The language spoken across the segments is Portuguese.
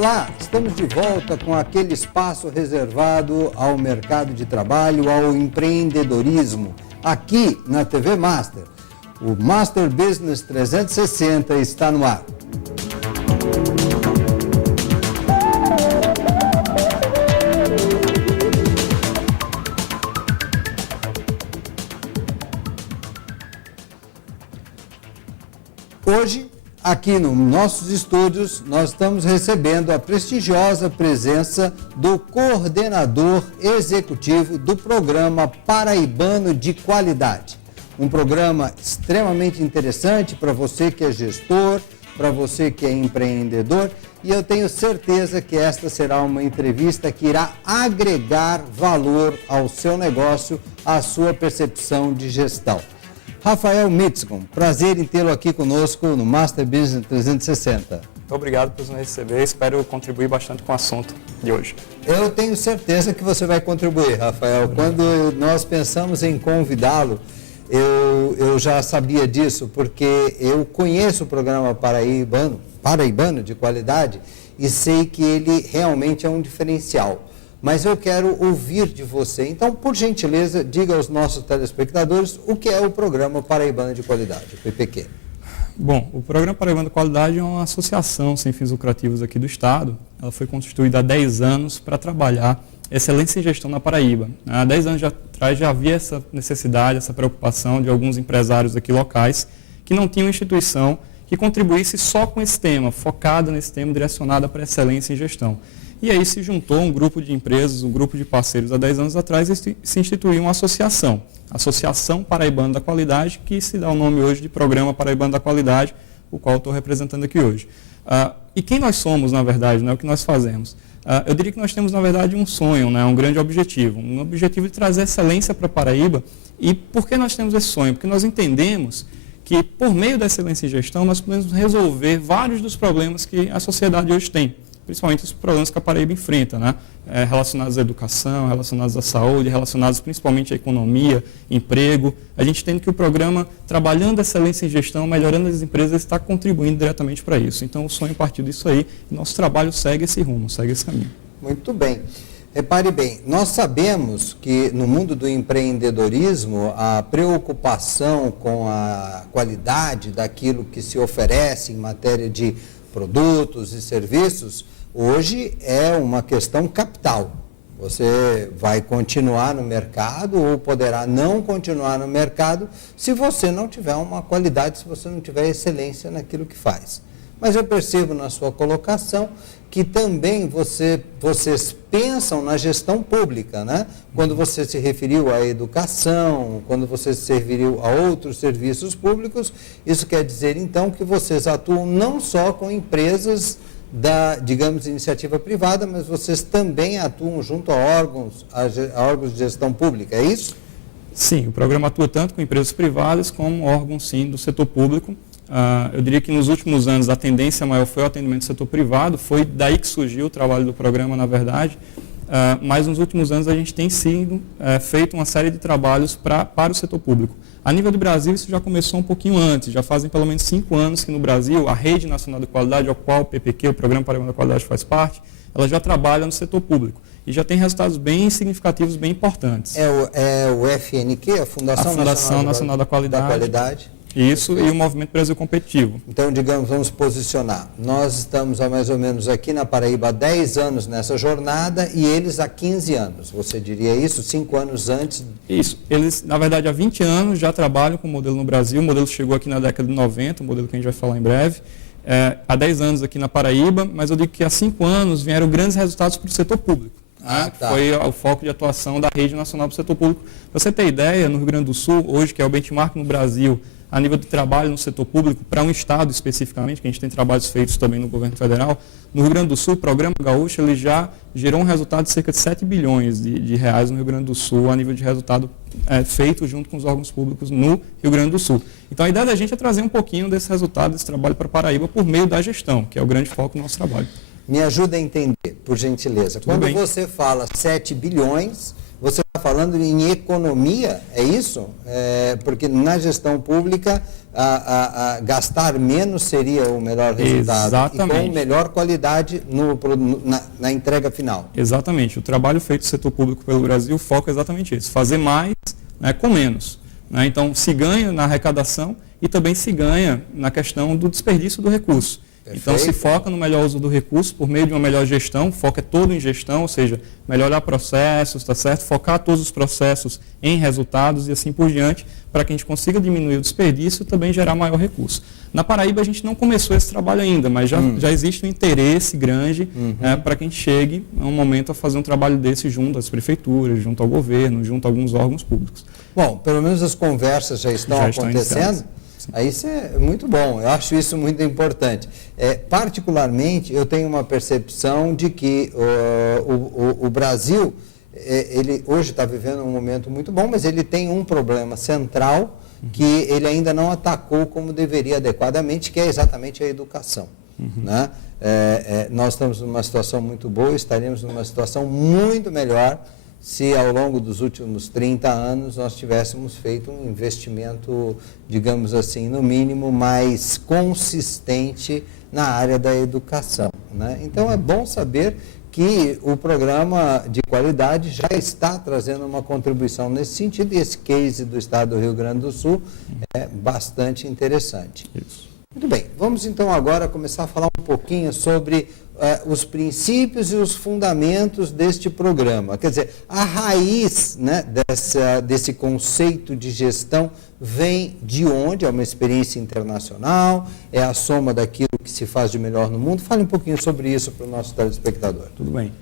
Olá, estamos de volta com aquele espaço reservado ao mercado de trabalho, ao empreendedorismo, aqui na TV Master. O Master Business 360 está no ar. Hoje, aqui nos nossos estúdios, nós estamos recebendo a prestigiosa presença do coordenador executivo do Programa Paraibano de Qualidade. Um programa extremamente interessante para você que é gestor, para você que é empreendedor, e eu tenho certeza que esta será uma entrevista que irá agregar valor ao seu negócio, à sua percepção de gestão. Rafael Mitscon, prazer em tê-lo aqui conosco no Master Business 360. Muito obrigado por nos receber, espero contribuir bastante com o assunto de hoje. Eu tenho certeza que você vai contribuir, Rafael. Quando nós pensamos em convidá-lo, eu já sabia disso, porque eu conheço o programa Paraibano de Qualidade e sei que ele realmente é um diferencial. Mas eu quero ouvir de você. Então, por gentileza, diga aos nossos telespectadores o que é o Programa Paraibano de Qualidade, o PPQ. Bom, o Programa Paraibano de Qualidade é uma associação sem fins lucrativos aqui do Estado. Ela foi constituída há 10 anos para trabalhar excelência em gestão na Paraíba. Há 10 anos atrás já havia essa necessidade, essa preocupação de alguns empresários aqui locais que não tinham instituição que contribuísse só com esse tema, focada nesse tema, direcionada para a excelência em gestão. E aí se juntou um grupo de empresas, um grupo de parceiros há 10 anos atrás e se instituiu uma associação, Associação Paraibana da Qualidade, que se dá o nome hoje de Programa Paraibano da Qualidade, o qual estou representando aqui hoje. E quem nós somos, na verdade, né, o que nós fazemos? Eu diria que nós temos, na verdade, um sonho, né, um grande objetivo, um objetivo de trazer excelência para a Paraíba. E por que nós temos esse sonho? Porque nós entendemos que, por meio da excelência em gestão, nós podemos resolver vários dos problemas que a sociedade hoje tem, principalmente os problemas que a Paraíba enfrenta, né? Relacionados à educação, relacionados à saúde, relacionados principalmente à economia, emprego. A gente entende que o programa, trabalhando a excelência em gestão, melhorando as empresas, está contribuindo diretamente para isso. Então, o sonho partiu disso aí, e nosso trabalho segue esse rumo, segue esse caminho. Muito bem. Repare bem, nós sabemos que no mundo do empreendedorismo, a preocupação com a qualidade daquilo que se oferece em matéria de produtos e serviços, hoje é uma questão capital. Você vai continuar no mercado ou poderá não continuar no mercado se você não tiver uma qualidade, se você não tiver excelência naquilo que faz. Mas eu percebo na sua colocação que também vocês pensam na gestão pública, né? Quando você se referiu à educação, quando você se referiu a outros serviços públicos, isso quer dizer então que vocês atuam não só com empresas da, digamos, iniciativa privada, mas vocês também atuam junto a órgãos de gestão pública, é isso? Sim, o programa atua tanto com empresas privadas como órgãos, sim, do setor público. Eu diria que nos últimos anos a tendência maior foi o atendimento do setor privado, foi daí que surgiu o trabalho do programa, na verdade, mas nos últimos anos a gente tem sido feito uma série de trabalhos para o setor público. A nível do Brasil isso já começou um pouquinho antes, já fazem pelo menos 5 anos que no Brasil a Rede Nacional de Qualidade, ao qual o PPQ, o Programa Paraibano da Qualidade, faz parte, ela já trabalha no setor público e já tem resultados bem significativos, bem importantes. É o FNQ, a Fundação Nacional da Qualidade. Isso, perfeito. E o Movimento Brasil Competitivo. Então, digamos, vamos posicionar. Nós estamos há mais ou menos aqui na Paraíba há 10 anos nessa jornada e eles há 15 anos. Você diria isso? 5 anos antes? Isso. Eles, na verdade, há 20 anos já trabalham com o modelo no Brasil. O modelo chegou aqui na década de 90, o modelo que a gente vai falar em breve. Há 10 anos aqui na Paraíba, mas eu digo que há 5 anos vieram grandes resultados para o setor público. Tá. Foi o foco de atuação da Rede Nacional do Setor Público. Para você ter ideia, no Rio Grande do Sul, hoje, que é o benchmark no Brasil, a nível de trabalho no setor público, para um estado especificamente, que a gente tem trabalhos feitos também no governo federal, no Rio Grande do Sul, o Programa Gaúcho ele já gerou um resultado de cerca de 7 bilhões de reais no Rio Grande do Sul, a nível de resultado feito junto com os órgãos públicos no Rio Grande do Sul. Então, a ideia da gente é trazer um pouquinho desse resultado, desse trabalho para Paraíba, por meio da gestão, que é o grande foco do nosso trabalho. Me ajuda a entender, por gentileza. Quando você fala 7 bilhões, você está falando em economia, é isso? Porque na gestão pública, gastar menos seria o melhor resultado. Exatamente. E com melhor qualidade na entrega final. Exatamente. O trabalho feito no setor público pelo Brasil foca exatamente isso, fazer mais, né, com menos. Né? Então, se ganha na arrecadação e também se ganha na questão do desperdício do recurso. Perfeito. Então, se foca no melhor uso do recurso por meio de uma melhor gestão, o foco é todo em gestão, ou seja, melhorar processos, tá certo? Focar todos os processos em resultados e assim por diante, para que a gente consiga diminuir o desperdício e também gerar maior recurso. Na Paraíba, a gente não começou esse trabalho ainda, mas já existe um interesse grande para que a gente chegue a um momento a fazer um trabalho desse junto às prefeituras, junto ao governo, junto a alguns órgãos públicos. Bom, pelo menos as conversas já estão acontecendo. Aí isso é muito bom, eu acho isso muito importante. Particularmente, eu tenho uma percepção de que o Brasil, ele hoje está vivendo um momento muito bom, mas ele tem um problema central que ele ainda não atacou como deveria adequadamente, que é exatamente a educação. Né? Nós estamos numa situação muito boa, estaremos numa situação muito melhor se ao longo dos últimos 30 anos nós tivéssemos feito um investimento, digamos assim, no mínimo mais consistente na área da educação. Né? Então é bom saber que o programa de qualidade já está trazendo uma contribuição nesse sentido, e esse case do estado do Rio Grande do Sul é bastante interessante. Isso. Muito bem, vamos então agora começar a falar um pouquinho sobre os princípios e os fundamentos deste programa. Quer dizer, a raiz, né, desse conceito de gestão vem de onde? É uma experiência internacional, é a soma daquilo que se faz de melhor no mundo. Fale um pouquinho sobre isso para o nosso telespectador. Tudo bem.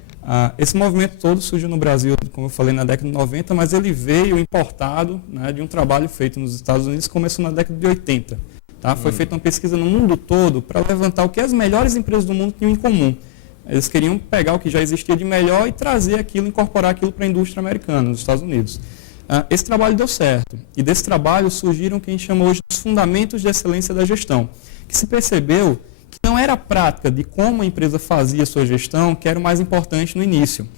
Esse movimento todo surgiu no Brasil, como eu falei, na década de 90, mas ele veio importado, né, de um trabalho feito nos Estados Unidos que começou na década de 80. Tá? Foi feita uma pesquisa no mundo todo para levantar o que as melhores empresas do mundo tinham em comum. Eles queriam pegar o que já existia de melhor e trazer aquilo, incorporar aquilo para a indústria americana, nos Estados Unidos. Esse trabalho deu certo. E desse trabalho surgiram o que a gente chama hoje de fundamentos de excelência da gestão, que se percebeu que não era a prática de como a empresa fazia a sua gestão que era o mais importante no início,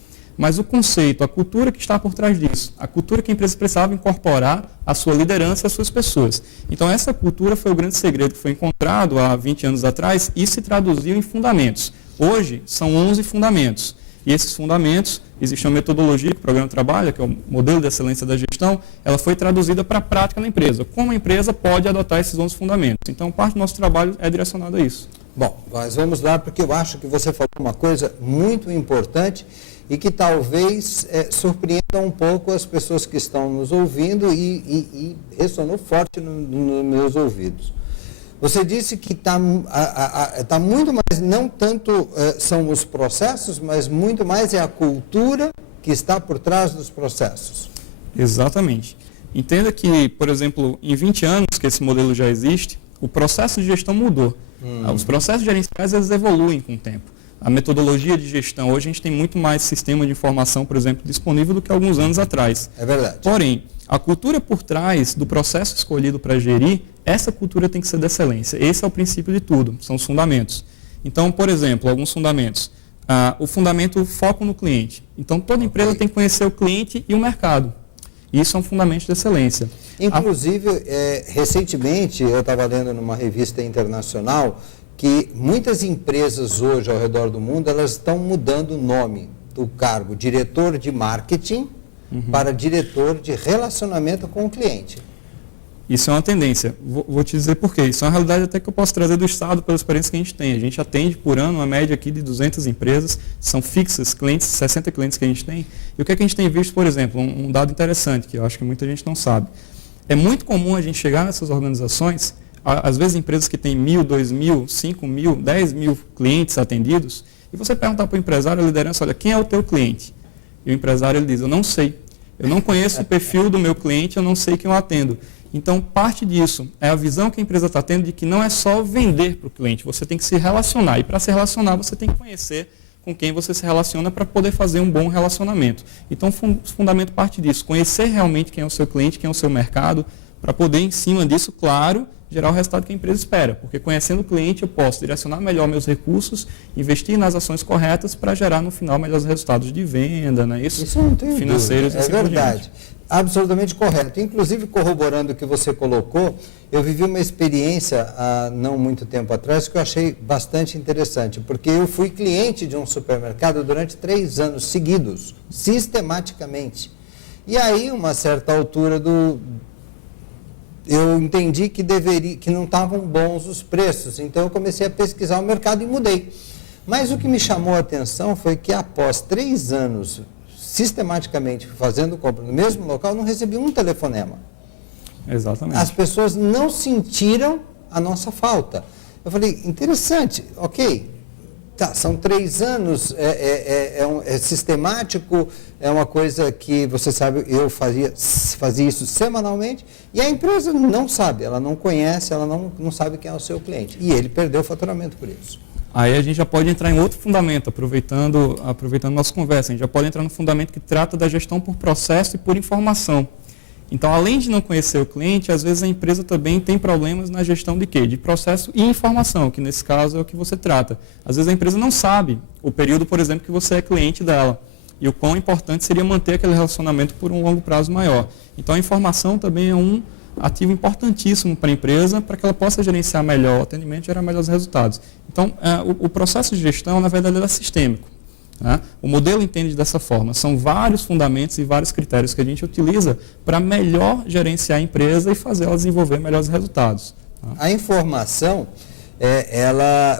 mas o conceito, a cultura que está por trás disso, a cultura que a empresa precisava incorporar à sua liderança e às suas pessoas. Então, essa cultura foi o grande segredo que foi encontrado há 20 anos atrás e se traduziu em fundamentos. Hoje, são 11 fundamentos. E esses fundamentos, existe uma metodologia que o programa trabalha, que é o modelo de excelência da gestão, ela foi traduzida para a prática na empresa. Como a empresa pode adotar esses 11 fundamentos. Então, parte do nosso trabalho é direcionado a isso. Bom, nós vamos lá, porque eu acho que você falou uma coisa muito importante e que talvez surpreenda um pouco as pessoas que estão nos ouvindo e ressonou forte nos meus ouvidos. Você disse que está muito mais, não tanto são os processos, mas muito mais é a cultura que está por trás dos processos. Exatamente. Entenda que, por exemplo, em 20 anos que esse modelo já existe, o processo de gestão mudou. Os processos gerenciais eles evoluem com o tempo. A metodologia de gestão, hoje a gente tem muito mais sistema de informação, por exemplo, disponível do que alguns anos atrás. É verdade. Porém, a cultura por trás do processo escolhido para gerir, essa cultura tem que ser de excelência. Esse é o princípio de tudo, são os fundamentos. Então, por exemplo, alguns fundamentos. O fundamento foco no cliente. Então, toda empresa tem que conhecer o cliente e o mercado. Isso é um fundamento de excelência. Inclusive, recentemente, eu estava lendo numa revista internacional que muitas empresas hoje ao redor do mundo, elas estão mudando o nome do cargo diretor de marketing para diretor de relacionamento com o cliente. Isso é uma tendência. Vou te dizer por quê. Isso é uma realidade até que eu posso trazer do Estado pela experiência que a gente tem. A gente atende por ano uma média aqui de 200 empresas, são fixas clientes, 60 clientes que a gente tem. E o que é que a gente tem visto, por exemplo, um dado interessante que eu acho que muita gente não sabe. É muito comum a gente chegar nessas organizações, às vezes empresas que têm 1.000, 2.000, 5.000, 10.000 clientes atendidos, e você perguntar para o empresário, a liderança, olha, quem é o teu cliente? E o empresário ele diz, eu não sei. Eu não conheço o perfil do meu cliente, eu não sei quem eu atendo. Então, parte disso é a visão que a empresa está tendo de que não é só vender para o cliente, você tem que se relacionar. E para se relacionar, você tem que conhecer com quem você se relaciona para poder fazer um bom relacionamento. Então, o fundamento parte disso, conhecer realmente quem é o seu cliente, quem é o seu mercado, para poder, em cima disso, claro, gerar o resultado que a empresa espera, porque conhecendo o cliente eu posso direcionar melhor meus recursos, investir nas ações corretas para gerar no final melhores resultados de venda, né? Isso não tem financeiros. Dúvida. É verdade. Absolutamente correto. Inclusive, corroborando o que você colocou, eu vivi uma experiência há não muito tempo atrás que eu achei bastante interessante, porque eu fui cliente de um supermercado durante 3 anos seguidos, sistematicamente. E aí, uma certa altura eu entendi que não estavam bons os preços, então eu comecei a pesquisar o mercado e mudei. Mas o que me chamou a atenção foi que após 3 anos sistematicamente fazendo compra no mesmo local, não recebi um telefonema. Exatamente. As pessoas não sentiram a nossa falta. Eu falei, interessante, ok, tá, são 3 anos, é sistemático, é uma coisa que, você sabe, eu fazia isso semanalmente, e a empresa não sabe, ela não conhece, ela não sabe quem é o seu cliente. E ele perdeu o faturamento por isso. Aí a gente já pode entrar em outro fundamento, aproveitando nossa conversa, a gente já pode entrar no fundamento que trata da gestão por processo e por informação. Então, além de não conhecer o cliente, às vezes a empresa também tem problemas na gestão de quê? De processo e informação, que nesse caso é o que você trata. Às vezes a empresa não sabe o período, por exemplo, que você é cliente dela e o quão importante seria manter aquele relacionamento por um longo prazo maior. Então, a informação também é um ativo importantíssimo para a empresa, para que ela possa gerenciar melhor o atendimento e gerar melhores resultados. Então, o processo de gestão, na verdade, ele é sistêmico. Né? O modelo entende dessa forma. São vários fundamentos e vários critérios que a gente utiliza para melhor gerenciar a empresa e fazer ela desenvolver melhores resultados. Tá? A informação,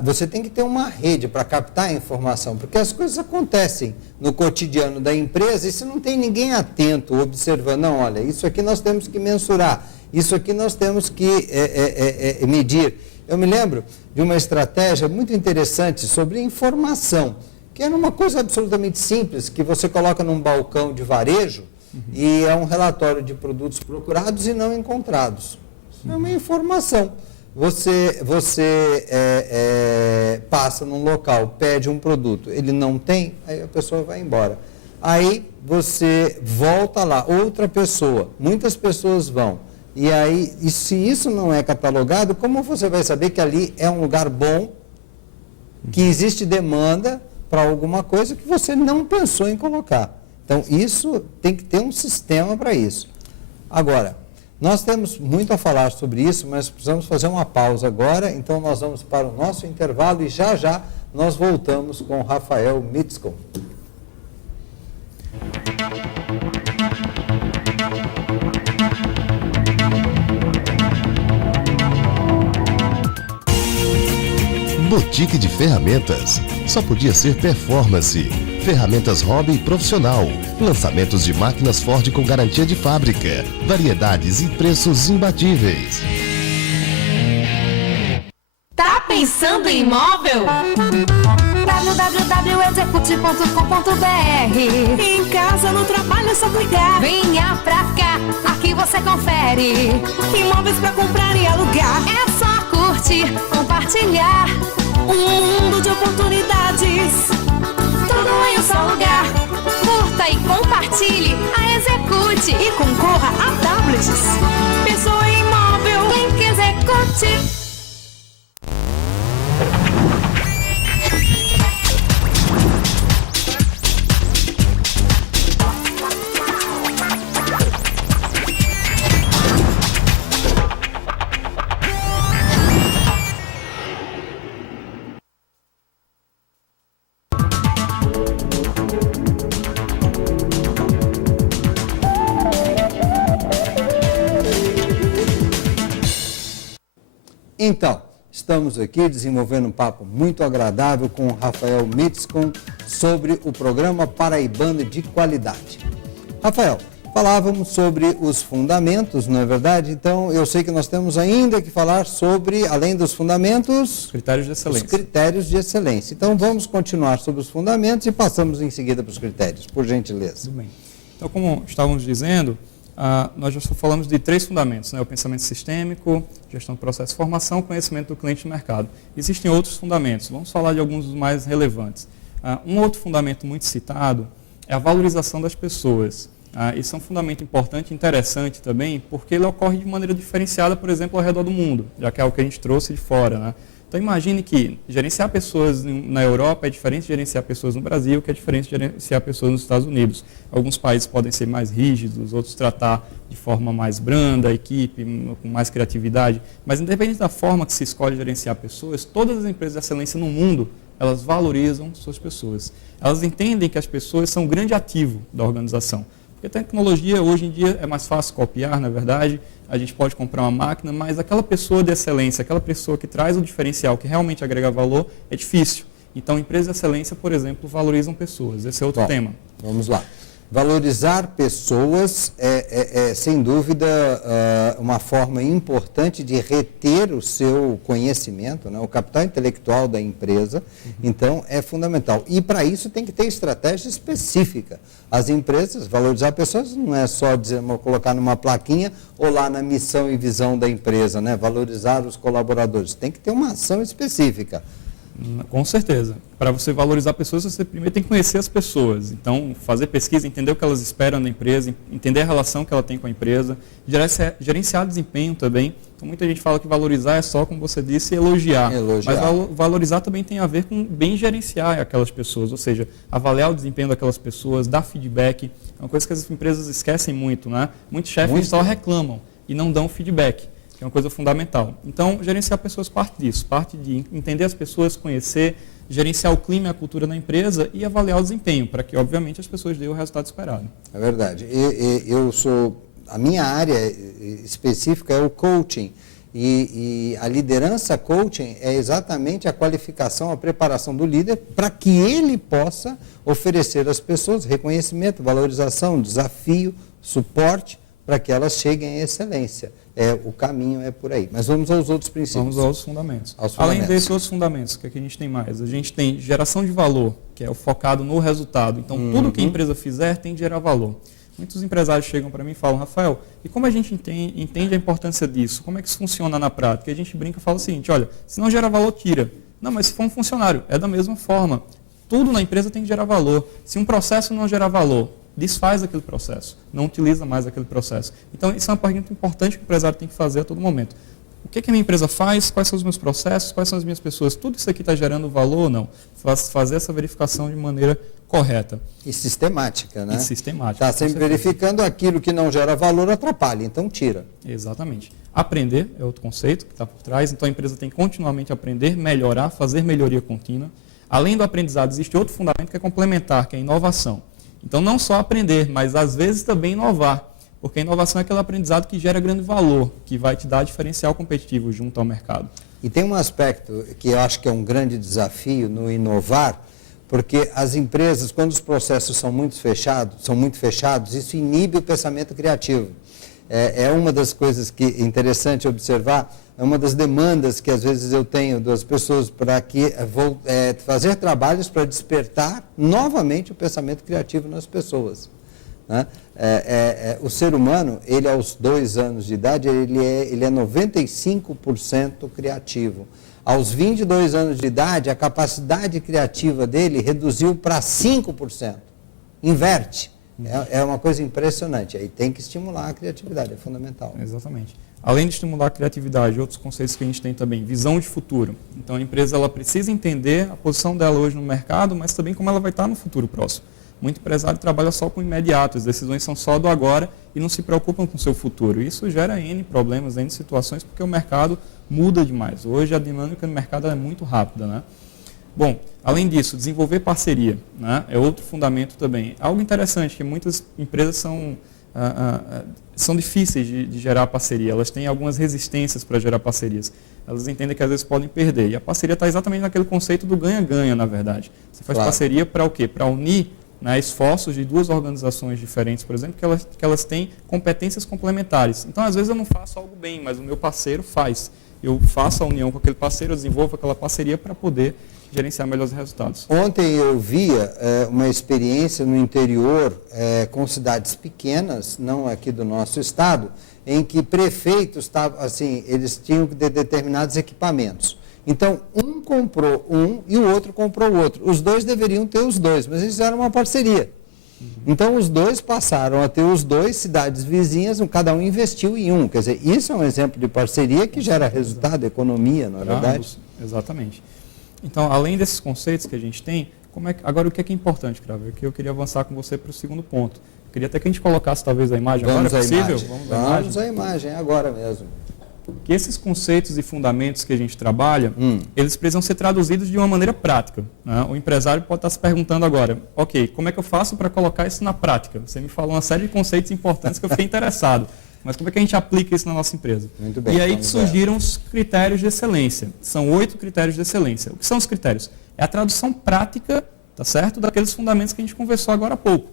você tem que ter uma rede para captar a informação, porque as coisas acontecem no cotidiano da empresa e se não tem ninguém atento, observando, não, olha, isso aqui nós temos que mensurar, isso aqui nós temos que medir. Eu me lembro de uma estratégia muito interessante sobre informação, que era uma coisa absolutamente simples, que você coloca num balcão de varejo e é um relatório de produtos procurados e não encontrados. Isso é uma informação. Você passa num local, pede um produto, ele não tem, aí a pessoa vai embora. Aí você volta lá, outra pessoa, muitas pessoas vão. E aí, se isso não é catalogado, como você vai saber que ali é um lugar bom, que existe demanda para alguma coisa que você não pensou em colocar? Então, isso tem que ter um sistema para isso. Agora, nós temos muito a falar sobre isso, mas precisamos fazer uma pausa agora, então nós vamos para o nosso intervalo e já nós voltamos com Rafael Mitskon. Boutique de Ferramentas. Só podia ser performance. Ferramentas hobby e profissional. Lançamentos de máquinas Ford com garantia de fábrica. Variedades e preços imbatíveis. Tá pensando em imóvel? www.execute.com.br. Em casa, no trabalho, é só clicar. Venha pra cá, aqui você confere. Imóveis pra comprar e alugar. É só curtir, compartilhar. Um mundo de oportunidades. Tudo em um só lugar. Curta e compartilhe a Execute e concorra a tablets. Pensou em imóvel? Tem que Execute. Então, estamos aqui desenvolvendo um papo muito agradável com o Rafael Mitskon sobre o programa Paraibano de Qualidade. Rafael, falávamos sobre os fundamentos, não é verdade? Então, eu sei que nós temos ainda que falar sobre, além dos fundamentos... Critérios de excelência. Os critérios de excelência. Então, vamos continuar sobre os fundamentos e passamos em seguida para os critérios, por gentileza. Tudo bem. Então, como estávamos dizendo... nós já falamos de 3 fundamentos, né? O pensamento sistêmico, gestão do processo de formação, conhecimento do cliente e mercado. Existem outros fundamentos, vamos falar de alguns dos mais relevantes. Um outro fundamento muito citado é a valorização das pessoas. Isso é um fundamento importante e interessante também, porque ele ocorre de maneira diferenciada, por exemplo, ao redor do mundo, já que é o que a gente trouxe de fora, né? Então, imagine que gerenciar pessoas na Europa é diferente de gerenciar pessoas no Brasil, que é diferente de gerenciar pessoas nos Estados Unidos. Alguns países podem ser mais rígidos, outros tratar de forma mais branda, a equipe, com mais criatividade. Mas, independente da forma que se escolhe gerenciar pessoas, todas as empresas de excelência no mundo, elas valorizam suas pessoas. Elas entendem que as pessoas são um grande ativo da organização. Porque a tecnologia, hoje em dia, é mais fácil copiar, na verdade. A gente pode comprar uma máquina, mas aquela pessoa de excelência, aquela pessoa que traz o diferencial, que realmente agrega valor, é difícil. Então, empresas de excelência, por exemplo, valorizam pessoas. Esse é outro tema. Vamos lá. Valorizar pessoas é sem dúvida, uma forma importante de reter o seu conhecimento, né? O capital intelectual da empresa, então é fundamental. E para isso tem que ter estratégia específica. As empresas, valorizar pessoas não é só dizer, colocar numa plaquinha ou lá na missão e visão da empresa, né? Valorizar os colaboradores. Tem que ter uma ação específica. Com certeza. Para você valorizar pessoas, você primeiro tem que conhecer as pessoas. Então, fazer pesquisa, entender o que elas esperam da empresa, entender a relação que ela tem com a empresa, gerenciar desempenho também. Então, muita gente fala que valorizar é só, como você disse, elogiar. Mas valorizar também tem a ver com bem gerenciar aquelas pessoas, ou seja, avaliar o desempenho daquelas pessoas, dar feedback. É uma coisa que as empresas esquecem muito, né? Muitos chefes só reclamam e não dão feedback, que é uma coisa fundamental. Então, gerenciar pessoas parte disso, parte de entender as pessoas, conhecer, gerenciar o clima e a cultura da empresa e avaliar o desempenho, para que, obviamente, as pessoas deem o resultado esperado. É verdade. A minha área específica é o coaching. E a liderança coaching é exatamente a qualificação, a preparação do líder para que ele possa oferecer às pessoas reconhecimento, valorização, desafio, suporte, para que elas cheguem à excelência. O caminho é por aí. Mas vamos aos outros princípios. Vamos aos fundamentos. Além desses outros fundamentos, o que a gente tem mais? A gente tem geração de valor, que é o focado no resultado. Então, tudo que a empresa fizer tem que gerar valor. Muitos empresários chegam para mim e falam, Rafael, e como a gente entende a importância disso? Como é que isso funciona na prática? E a gente brinca e fala o seguinte, olha, se não gera valor, tira. Não, mas se for um funcionário, é da mesma forma. Tudo na empresa tem que gerar valor. Se um processo não gerar valor, desfaz aquele processo, não utiliza mais aquele processo. Então, isso é uma pergunta importante que o empresário tem que fazer a todo momento. O que a minha empresa faz? Quais são os meus processos? Quais são as minhas pessoas? Tudo isso aqui está gerando valor ou não? Fazer essa verificação de maneira correta. E sistemática, né? E sistemática. Está sempre verificando aquilo que não gera valor, atrapalha, então tira. Exatamente. Aprender é outro conceito que está por trás. Então, a empresa tem que continuamente aprender, melhorar, fazer melhoria contínua. Além do aprendizado, existe outro fundamento que é complementar, que é a inovação. Então, não só aprender, mas às vezes também inovar. Porque a inovação é aquele aprendizado que gera grande valor, que vai te dar diferencial competitivo junto ao mercado. E tem um aspecto que eu acho que é um grande desafio no inovar, porque as empresas, quando os processos são muito fechados, isso inibe o pensamento criativo. É uma das coisas que é interessante observar, é uma das demandas que às vezes eu tenho das pessoas para que vou fazer trabalhos para despertar novamente o pensamento criativo nas pessoas. Né? O ser humano, ele aos 2 anos de idade, ele é 95% criativo. Aos 22 anos de idade, a capacidade criativa dele reduziu para 5%. Inverte. É uma coisa impressionante. Aí tem que estimular a criatividade, é fundamental. Exatamente. Além de estimular a criatividade, outros conceitos que a gente tem também, visão de futuro. Então, a empresa ela precisa entender a posição dela hoje no mercado, mas também como ela vai estar no futuro próximo. Muito empresário trabalha só com o imediato, as decisões são só do agora e não se preocupam com o seu futuro. Isso gera N problemas, N situações, porque o mercado muda demais. Hoje a dinâmica do mercado é muito rápida, né? Bom, além disso, desenvolver parceria, né, é outro fundamento também. Algo interessante, que muitas empresas são difíceis de gerar parceria, elas têm algumas resistências para gerar parcerias. Elas entendem que às vezes podem perder. E a parceria está exatamente naquele conceito do ganha-ganha, na verdade. Você faz parceria para o quê? Para unir, né, esforços de 2 organizações diferentes, por exemplo, que elas têm competências complementares. Então, às vezes eu não faço algo bem, mas o meu parceiro faz. Eu faço a união com aquele parceiro, eu desenvolvo aquela parceria para poder gerenciar melhores resultados. Ontem eu via uma experiência no interior com cidades pequenas, não aqui do nosso estado, em que prefeitos eles tinham que ter determinados equipamentos. Então, um comprou um e o outro comprou o outro. Os dois deveriam ter os dois, mas eles fizeram uma parceria. Então, os dois passaram a ter os dois cidades vizinhas, cada um investiu em um. Quer dizer, isso é um exemplo de parceria que gera resultado, economia, na verdade. Exatamente. Então, além desses conceitos que a gente tem, agora o que é importante, Cravo? Que eu queria avançar com você para o segundo ponto. Eu queria até que a gente colocasse talvez a imagem Vamos agora, é possível? Vamos à imagem, agora mesmo. Que esses conceitos e fundamentos que a gente trabalha, eles precisam ser traduzidos de uma maneira prática. Né? O empresário pode estar se perguntando agora, ok, como é que eu faço para colocar isso na prática? Você me falou uma série de conceitos importantes que eu fiquei interessado, mas como é que a gente aplica isso na nossa empresa? Muito bem, e aí surgiram os critérios de excelência. São 8 critérios de excelência. O que são os critérios? É a tradução prática, tá certo, daqueles fundamentos que a gente conversou agora há pouco.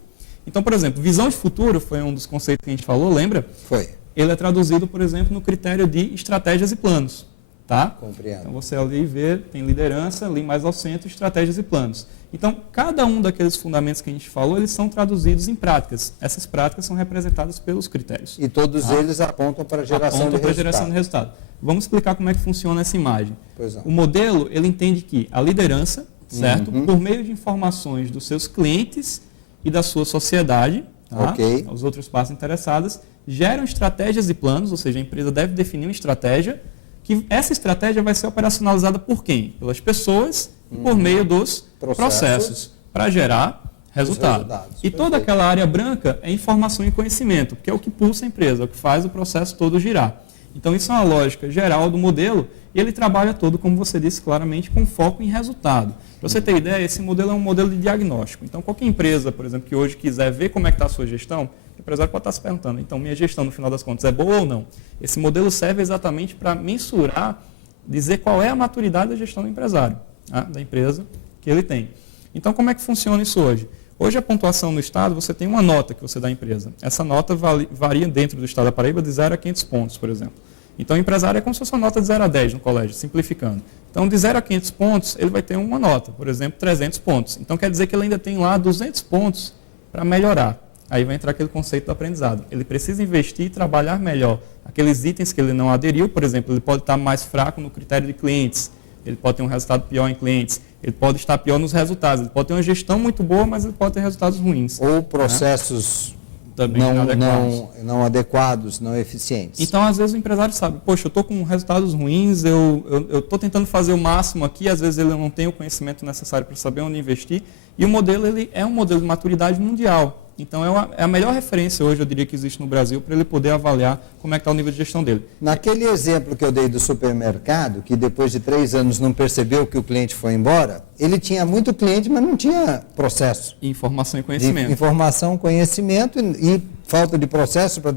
Então, por exemplo, visão de futuro foi um dos conceitos que a gente falou, lembra? Foi. Ele é traduzido, por exemplo, no critério de estratégias e planos. Tá? Compreendo. Então você ali vê, tem liderança, ali mais ao centro, estratégias e planos. Então, cada um daqueles fundamentos que a gente falou, eles são traduzidos em práticas. Essas práticas são representadas pelos critérios. E todos eles apontam para a geração de resultado. Vamos explicar como é que funciona essa imagem. Pois não. O modelo, ele entende que a liderança, certo? Por meio de informações dos seus clientes e da sua sociedade, tá? Ok. As outras partes interessadas, geram estratégias e planos, ou seja, a empresa deve definir uma estratégia, que essa estratégia vai ser operacionalizada por quem? Pelas pessoas e por meio dos processos para gerar resultado. E toda aquela área branca é informação e conhecimento, que é o que pulsa a empresa, é o que faz o processo todo girar. Então, isso é uma lógica geral do modelo e ele trabalha todo, como você disse claramente, com foco em resultado. Para você ter ideia, esse modelo é um modelo de diagnóstico. Então, qualquer empresa, por exemplo, que hoje quiser ver como é que está a sua gestão, o empresário pode estar se perguntando, então, minha gestão, no final das contas, é boa ou não? Esse modelo serve exatamente para mensurar, dizer qual é a maturidade da gestão do empresário, tá? Da empresa que ele tem. Então, como é que funciona isso hoje? Hoje, a pontuação no Estado, você tem uma nota que você dá à empresa. Essa nota varia dentro do Estado da Paraíba de 0 a 500 pontos, por exemplo. Então, o empresário é como se fosse uma nota de 0 a 10 no colégio, simplificando. Então, de 0 a 500 pontos, ele vai ter uma nota, por exemplo, 300 pontos. Então, quer dizer que ele ainda tem lá 200 pontos para melhorar. Aí vai entrar aquele conceito do aprendizado. Ele precisa investir e trabalhar melhor. Aqueles itens que ele não aderiu, por exemplo, ele pode estar mais fraco no critério de clientes, ele pode ter um resultado pior em clientes, ele pode estar pior nos resultados, ele pode ter uma gestão muito boa, mas ele pode ter resultados ruins. Ou processos também não adequados, não eficientes. Então, às vezes, o empresário sabe, poxa, eu estou com resultados ruins, eu estou tentando fazer o máximo aqui, às vezes ele não tem o conhecimento necessário para saber onde investir, e o modelo ele é um modelo de maturidade mundial. Então, é a melhor referência hoje, eu diria, que existe no Brasil para ele poder avaliar como é que está o nível de gestão dele. Naquele exemplo que eu dei do supermercado, que depois de 3 anos não percebeu que o cliente foi embora, ele tinha muito cliente, mas não tinha processo. Informação e conhecimento. Informação, conhecimento e falta de processo para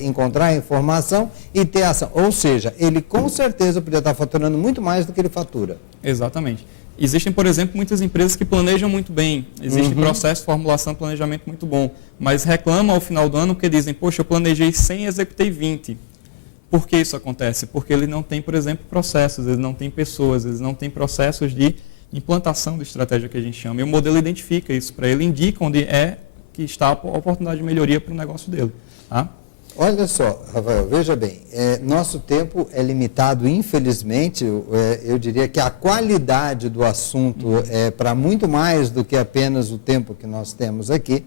encontrar a informação e ter ação. Ou seja, ele com certeza podia estar faturando muito mais do que ele fatura. Exatamente. Existem, por exemplo, muitas empresas que planejam muito bem. Existe processo, formulação, planejamento muito bom. Mas reclamam ao final do ano porque dizem, poxa, eu planejei 100 e executei 20. Por que isso acontece? Porque ele não tem, por exemplo, processos, ele não tem pessoas, eles não têm processos de implantação de estratégia que a gente chama. E o modelo identifica isso para ele, indica onde é que está a oportunidade de melhoria para o negócio dele. Tá? Olha só, Rafael, veja bem, nosso tempo é limitado, infelizmente, eu diria que a qualidade do assunto é para muito mais do que apenas o tempo que nós temos aqui,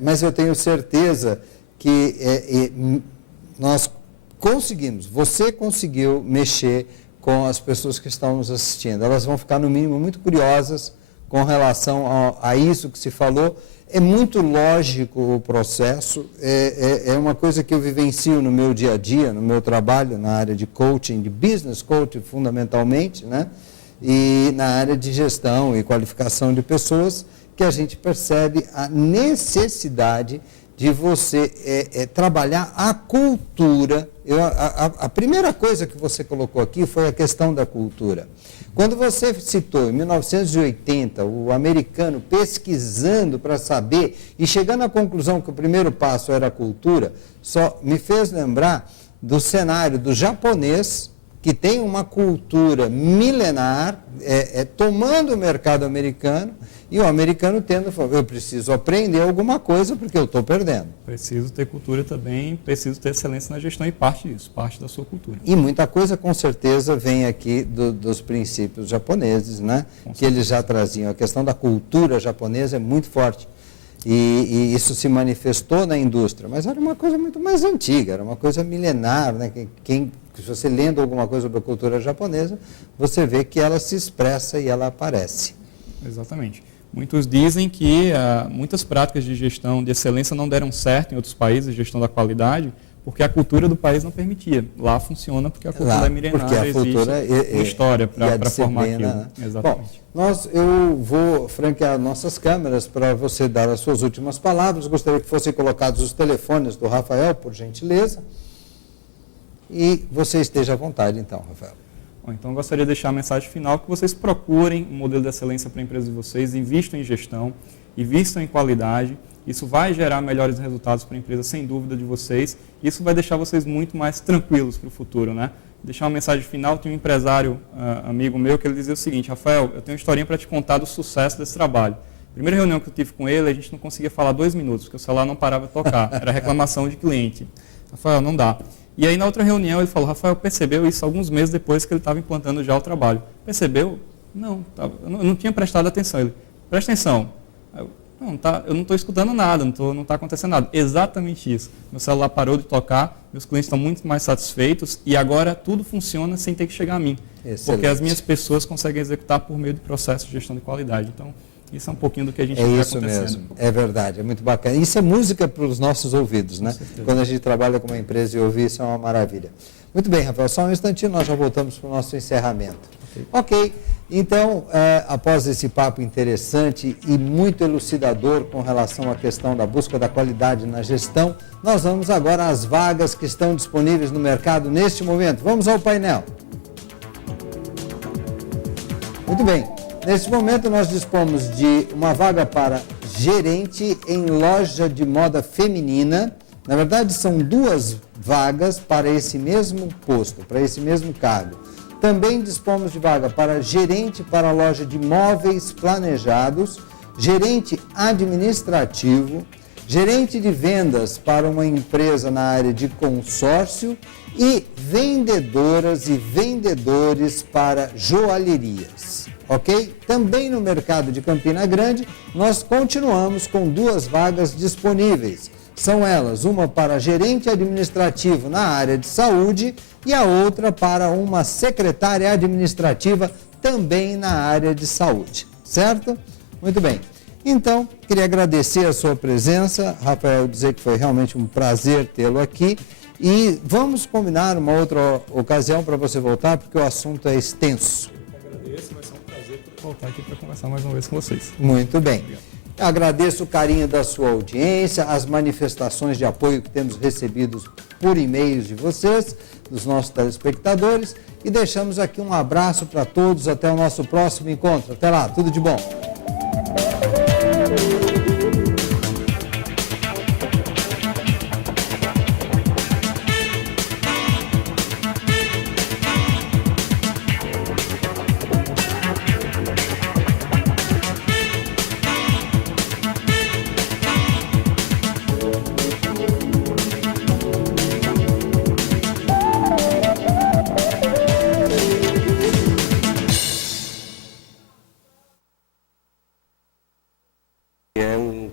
mas eu tenho certeza que nós conseguimos, você conseguiu mexer com as pessoas que estão nos assistindo, elas vão ficar no mínimo muito curiosas com relação a isso que se falou. É muito lógico o processo, é uma coisa que eu vivencio no meu dia a dia, no meu trabalho, na área de coaching, de business coaching fundamentalmente, né? E na área de gestão e qualificação de pessoas, que a gente percebe a necessidade de você trabalhar a cultura. A primeira coisa que você colocou aqui foi a questão da cultura. Quando você citou, em 1980, o americano pesquisando para saber e chegando à conclusão que o primeiro passo era a cultura, só me fez lembrar do cenário do japonês que tem uma cultura milenar, tomando o mercado americano, e o americano tendo, eu preciso aprender alguma coisa porque eu estou perdendo. Preciso ter cultura também, preciso ter excelência na gestão e parte disso, parte da sua cultura. E muita coisa, com certeza, vem aqui dos princípios japoneses, né? Que eles já traziam. A questão da cultura japonesa é muito forte. E isso se manifestou na indústria, mas era uma coisa muito mais antiga, era uma coisa milenar, né? Se você lendo alguma coisa sobre a cultura japonesa, você vê que ela se expressa e ela aparece. Exatamente. Muitos dizem que muitas práticas de gestão de excelência não deram certo em outros países, gestão da qualidade, porque a cultura do país não permitia. Lá funciona porque a cultura é milenar, existe uma história para formar aquilo. Né? Exatamente. Bom, eu vou franquear nossas câmeras para você dar as suas últimas palavras. Gostaria que fossem colocados os telefones do Rafael, por gentileza. E você esteja à vontade, então, Rafael. Bom, então, eu gostaria de deixar a mensagem final que vocês procurem um modelo de excelência para a empresa de vocês, invistam em gestão, invistam em qualidade. Isso vai gerar melhores resultados para a empresa, sem dúvida, de vocês. Isso vai deixar vocês muito mais tranquilos para o futuro, né? Deixar uma mensagem final, tem um empresário amigo meu que ele dizia o seguinte: Rafael, eu tenho uma historinha para te contar do sucesso desse trabalho. Primeira reunião que eu tive com ele, a gente não conseguia falar 2 minutos, porque o celular não parava de tocar. Era reclamação de cliente. Rafael, não dá. E aí, na outra reunião, ele falou: Rafael, percebeu isso alguns meses depois que ele estava implantando já o trabalho. Percebeu? Não, eu não tinha prestado atenção. Ele: presta atenção. Eu não estou escutando nada, não está acontecendo nada. Exatamente isso. Meu celular parou de tocar, meus clientes estão muito mais satisfeitos e agora tudo funciona sem ter que chegar a mim. Excelente. Porque as minhas pessoas conseguem executar por meio do processo de gestão de qualidade. Então, isso é um pouquinho do que a gente vê acontecendo. É isso mesmo, é verdade, é muito bacana. Isso é música para os nossos ouvidos, né? Quando a gente trabalha com uma empresa e ouvir, isso é uma maravilha. Muito bem, Rafael, só um instantinho, nós já voltamos para o nosso encerramento. Ok, então, após esse papo interessante e muito elucidador com relação à questão da busca da qualidade na gestão, nós vamos agora às vagas que estão disponíveis no mercado neste momento. Vamos ao painel. Muito bem. Neste momento, nós dispomos de uma vaga para gerente em loja de moda feminina. Na verdade, são 2 vagas para esse mesmo posto, para esse mesmo cargo. Também dispomos de vaga para gerente para a loja de móveis planejados, gerente administrativo, gerente de vendas para uma empresa na área de consórcio e vendedoras e vendedores para joalherias. Ok? Também no mercado de Campina Grande, nós continuamos com 2 vagas disponíveis. São elas, uma para gerente administrativo na área de saúde e a outra para uma secretária administrativa também na área de saúde. Certo? Muito bem. Então, queria agradecer a sua presença, Rafael, dizer que foi realmente um prazer tê-lo aqui. E vamos combinar uma outra ocasião para você voltar, porque o assunto é extenso. Eu agradeço, vai ser um prazer voltar aqui para conversar mais uma vez com vocês. Muito bem. Agradeço o carinho da sua audiência, as manifestações de apoio que temos recebido por e-mails de vocês, dos nossos telespectadores, e deixamos aqui um abraço para todos, até o nosso próximo encontro. Até lá, tudo de bom.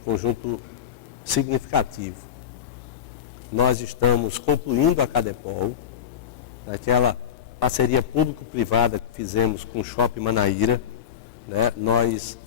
Conjunto significativo. Nós estamos concluindo a Cadepol, aquela parceria público-privada que fizemos com o Shopping Manaíra, né? Nós